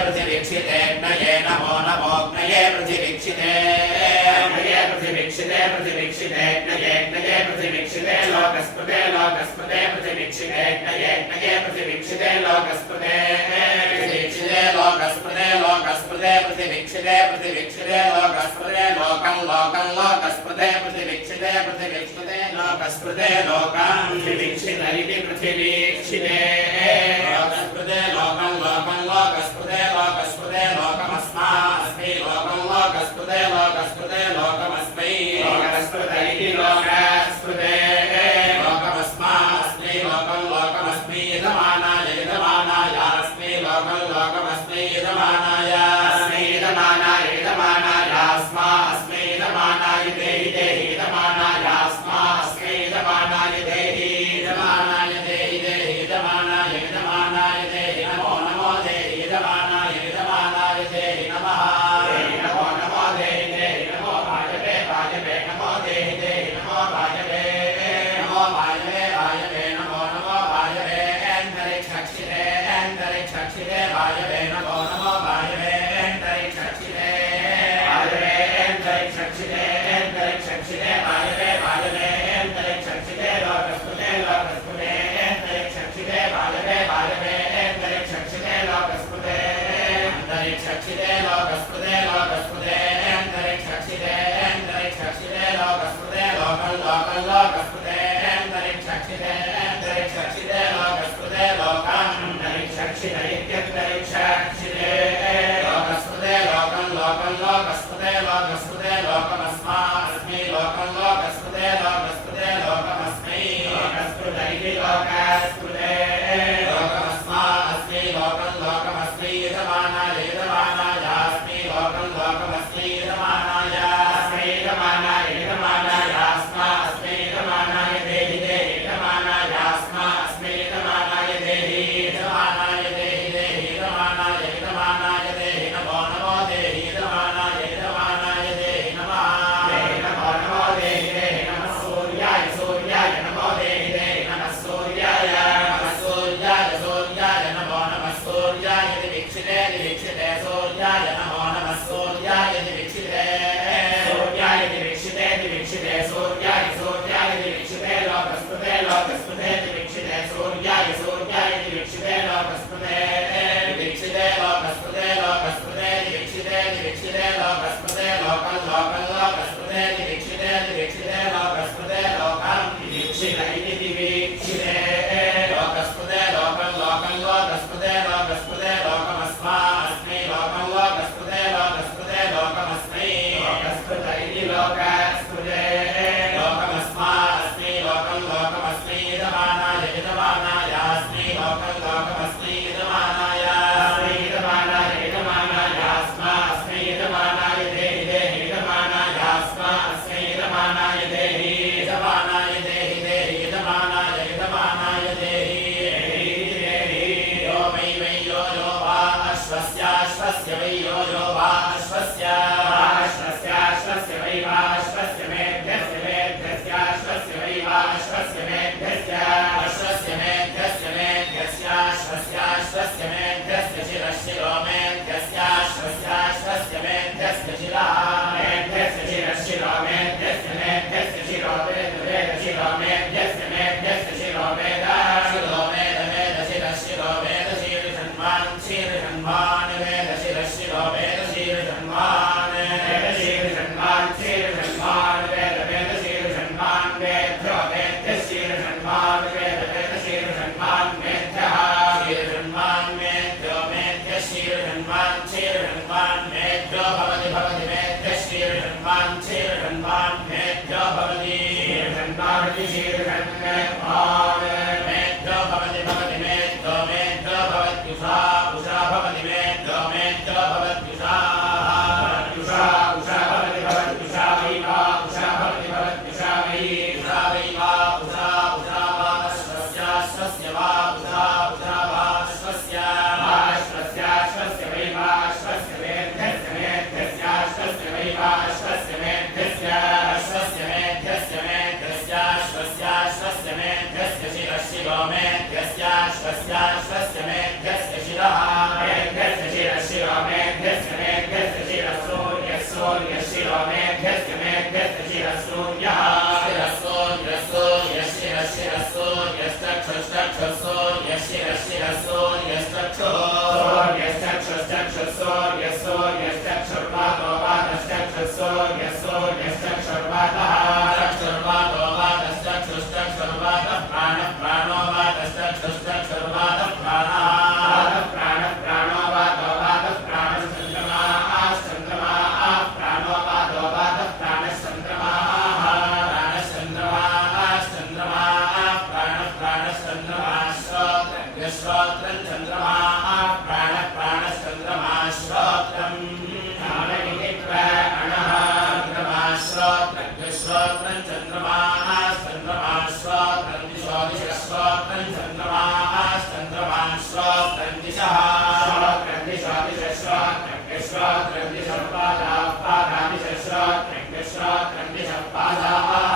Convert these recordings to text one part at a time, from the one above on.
पृथिवीक्षितेऽग्नये नमो नमोऽग्नये पृथिवीक्षितेऽग्नये पृथिवीक्षितेऽग्नये पृथिवीक्षिते लोकस्पते लोकस्पते पृथिवीक्षितेऽग्नये पृथिवीक्षिते लोकस्पते पृथिवीक्षिते लोकस्पते लोकस्पते पृथिवीक्षिते पृथिवीक्षिते लोकस्पते लोकं लोकं लोकस्पते पृथिवीक्षिते पृथिवीक्षिते लोकस्पते लोकं पृथिवीक्षित इति पृथिवीक्षिते लोकस्पते लोकं लोकं लोकस्पते लोकस्पते लोकमस्मास्मै लोकं लोकस्पते लोकस्पते लोकमस्मै लोकस्पते इति लोकस्पते लोकमस्मास्मै लोकं लोकमस्मै यजमानाय यजमानायास्मै लोकं लोकमस्मै यजमानाय अस्मै यजमानाय यजमानायास्मास्मै यजमानाय देहि देहि यजमानायास्मास्मै यजमानाय देहि यजमानाय देहि देहि यजमानाय यजमानाय देहि नमो नमो देहि यजमानाय यजमानाय देहि नमः देहि नमो नमो देहि देहि नमो भायवे भायवे नमो देहि देहि नमो भायवे नमो भायवे भायवे नमो नमो भायवे अंतरिक्षक्षिते भायवे नमो नमो भायवे अंतरिक्षक्षिते भायवे अंतरिक्षक्षिते अंतरिक्षक्षिते भायवे भायवे अंतरिक्षक्षिते लोकस्पते लोकस्पते अंतरिक्षक्षिते भायवे भायवे अंतरिक्षक्षिते लोकस्पते अंतरिक्षक्षिते लोकस्पते लोकस्पते अंतरिक्षक्षिते अंतरिक्षक्षिते लोकस्पते लोकं लोकं लोकस्पते अंतरिक्षक्षिते अंतरिक्षक्षिते लोकस्पते लोकं अंतरिक्षक्षिते इत्यन्तरिक्षक्षिते लोकस्पते लोकं लोकं लोकस्पते लोकस्पते लोकमस्मास्मै लोकं लोकस्पते लोकस्पते लोकमस्मै लोकस्पते इति लोकस्पते लोकमस्मास्मै लोकं लोकमस्मै यजमानाय यजमानायास्मै लोकं लोकमस्मै यजमानाय अस्मै यजमानाय यजमानायास्मास्मै यजमानाय देहि देहि यजमानायास्मास्मै यजमानाय देहि यजमानाय देहि देहि यजमानाय मेद्धो भवति भवति मेद्धो मेद्धो भवत्युषा उषा भवति मेद्धो मेद्धो भवत्युषा उषा उषा भवति भवत्युषा वै वा उषा भवति भवत्युषा वै उषा वै वा उषा उषा वा स्वस्य वा उषा उषा वा स्वस्य वै वा स्वस्य मेध्यस्य मेध्यस्य वै वा स्वस्य मेध्यस्य स्वस्य मेध्यस्य शिरो मेध्यस्य स्वस्य मेध्यस्य शिरः मेध्यस्य शिरो मेध्यस्य शिरः सूर्यः शिरो मेध्यस्य शिरः सूर्यः सूर्यश्चक्षुश्चक्षुः सूर्यश्चक्षुर्वातो वातश्चक्षुर्वातः चक्षुर्वातो वातश्चक्षुश्चक्षुर्वातः प्राणो वातश्चक्षुश्चक्षुर्वातः प्राणो वातो वातः प्राणश्चन्द्रमाः प्राणो वातो वातः प्राणश्चन्द्रमाः श्रोत्रं चन्द्रमाः प्राणश्चन्द्रमा श्रोत्रं श्रोत्रं चन्द्रमाः श्रोत्रं दिशो श्रोत्रं चन्द्रमाः श्रोत्रं दिशः श्रोत्रं दिशः पादाः श्रोत्रं दिशः पादाः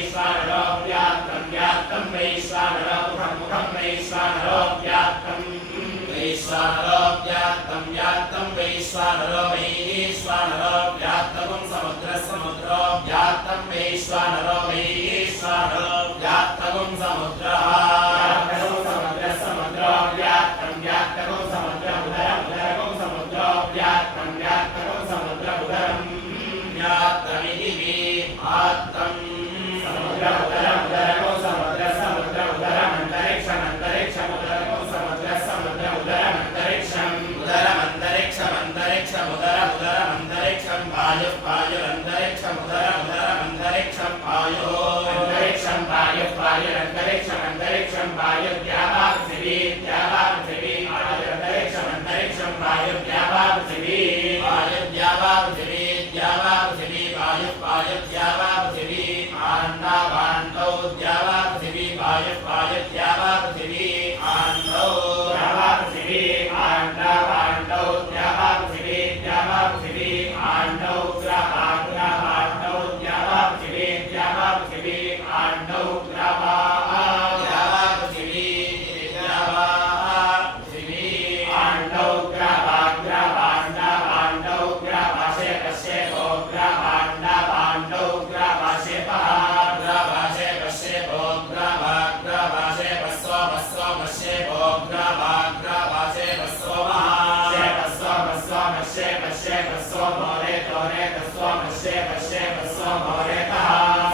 वैश्वानरो व्याप्तं व्याप्तं वैश्वानरो मुखं मुखं वैश्वानरो व्याप्तं वैश्वानरो व्याप्तं व्याप्तं वैश्वानरो वैश्वानरो व्याप्तं समुद्र समुद्रो व्याप्तं वैश्वानरो वैश्वानरो व्याप्तं समुद्रः समुद्र समुद्रो व्याप्तं व्याप्तं समुद्र उदरं उदरं समुद्रो व्याप्तं व्याप्तं समुद्र उदरं व्याप्तमिति आत्तं समुद्र उदरं उदरं समुद्र समुद्र उदरं अन्तरिक्षं अन्तरिक्षं उदरं समुद्र समुद्र उदरं अन्तरिक्षं उदरं अन्तरिक्षं अन्तरिक्षं उदरं उदरं अन्तरिक्षं वायुः वायुरन्तरिक्षं उदरं उदरं अन्तरिक्षं वायुः अन्तरिक्षं वायुः वायुरन्तरिक्षं अन्तरिक्षं वायुर्द्यावा पृथिवी द्यावा पृथिवी वायुरन्तरिक्षं अन्तरिक्षं वायुर्द्यावा पृथिवी वायुर्द्यावा पृथिवी द्यावा पृथिवी वायुः वायुर्द्यावा पृथिवी आण्डावाण्डौ द्यावा पृथिवी वायुः वायुर्द्यावा पृथिवी आण्डौ द्यावा पृथिवी आण्डावाण्डौ द्यावा पृथिवी द्यावा पृथिवी आण्डौ ग्रहाण्डौ द्यावा पृथिवी द्यावा पृथिवी आण्डौ ग्रहा द्यावा पृथिवी द्यावा पृथिवी आण्डौ ग्रहाण्डौ ग्रहाशे पश्येपो ग्रहाण्डौ ग्रहाशेपः ग्रहाशे पश्येपो ग्रहाशे पश्यो पश्यो पश्येपो ग्रहाशे पश्योमः पश्ये पश्यो मोरे तोरे तस्यो पश्ये पश्यो मोरेतः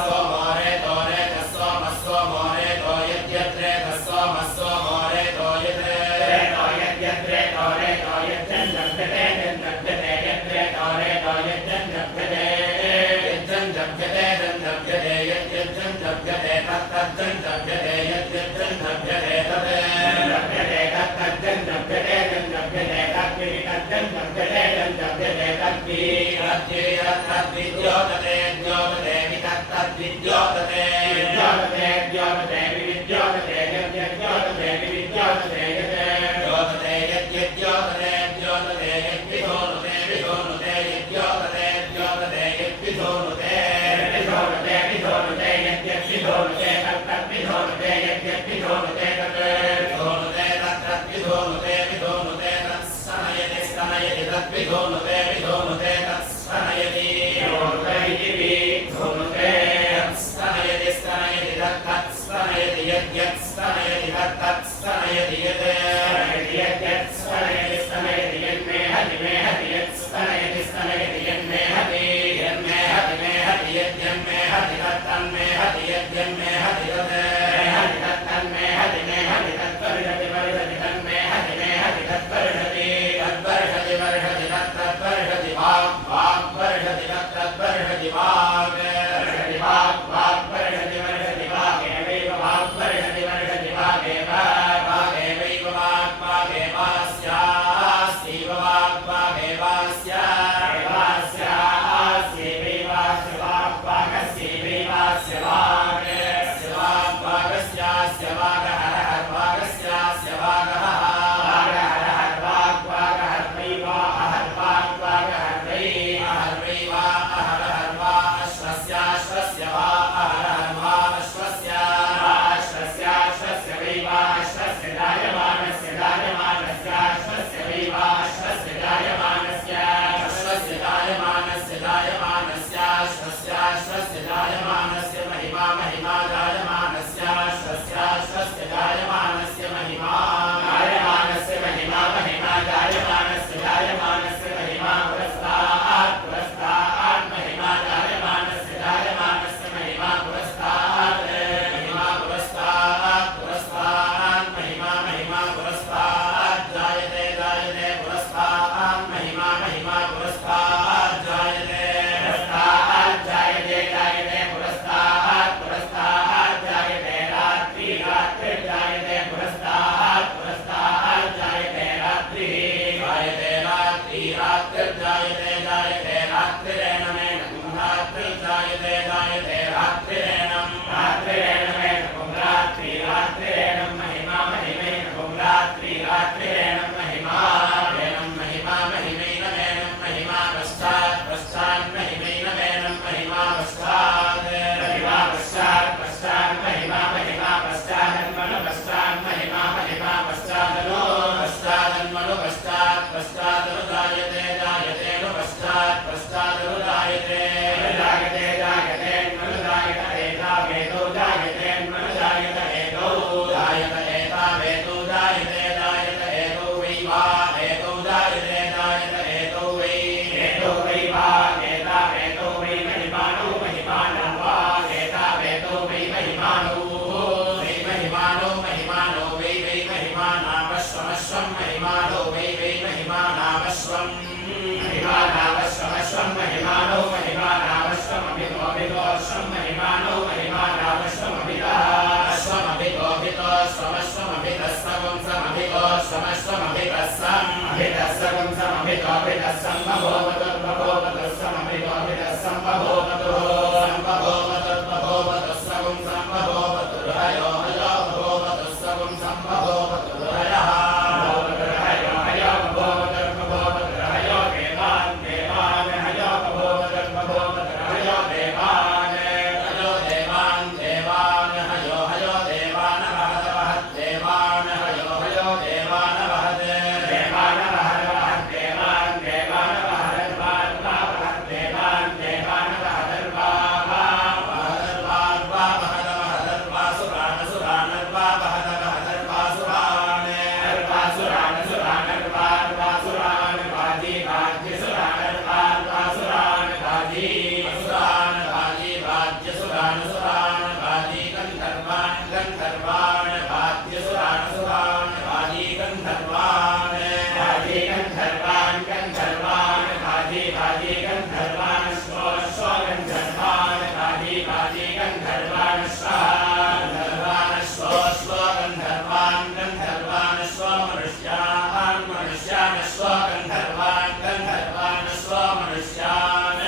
सो मोरे तोरे तस्यो मस्यो मोरे तो यद्यत्रे तस्यो मस्यो मोरे तो यद्रे तो यद्यत्रे तोरे तो यद्जन्जभ्यते जन्जभ्यते यद्रे तोरे तो यद्जन्जभ्यते यद्जन्जभ्यते जन्जभ्यते यद्यज्जन्जभ्यते तत्तज्जन्जभ्यते यद्यज्जन्जभ्यते तद्जन्जभ्यते तत्तज्जन्जभ्यते जन्जभ्यते तद्वितज्जन्जभ्यते जन्जभ्यते तद्विद्योतते द्योतते वितत्तद्विद्योतते विद्योतते द्योतते विविद्योतते यद्यद्योतते विविद्योतते यद्योतते यद्यद्योतते द्योतते यद्विधोनुते विधोनुते यद्योतते द्योतते यद्विधोनुते विधोनुते विधोनुते यद्यद्विधोनुते तत्तद्विधोनुते यद्यद्विधोनुते तद्विधोनुते तत्तद्विधोनुते विधोनुते तत्सनयति स्तनयति तद्विधोनुते विधोनुते तत्सनयति धोनुते अश्वं महिमानो महिमानामश्वमभितः अश्वमभितोऽभितो श्वमश्वमभितः समं समभितो श्वमश्वमभितः सम् अभितः समं समभितोऽभितः सम्भवतु भवतु समभितोऽभितः सम्भवतु सम्भवतु समं सम्भवतु हयो हयो भवतु समं सम्भवतु हयः Swamishyan,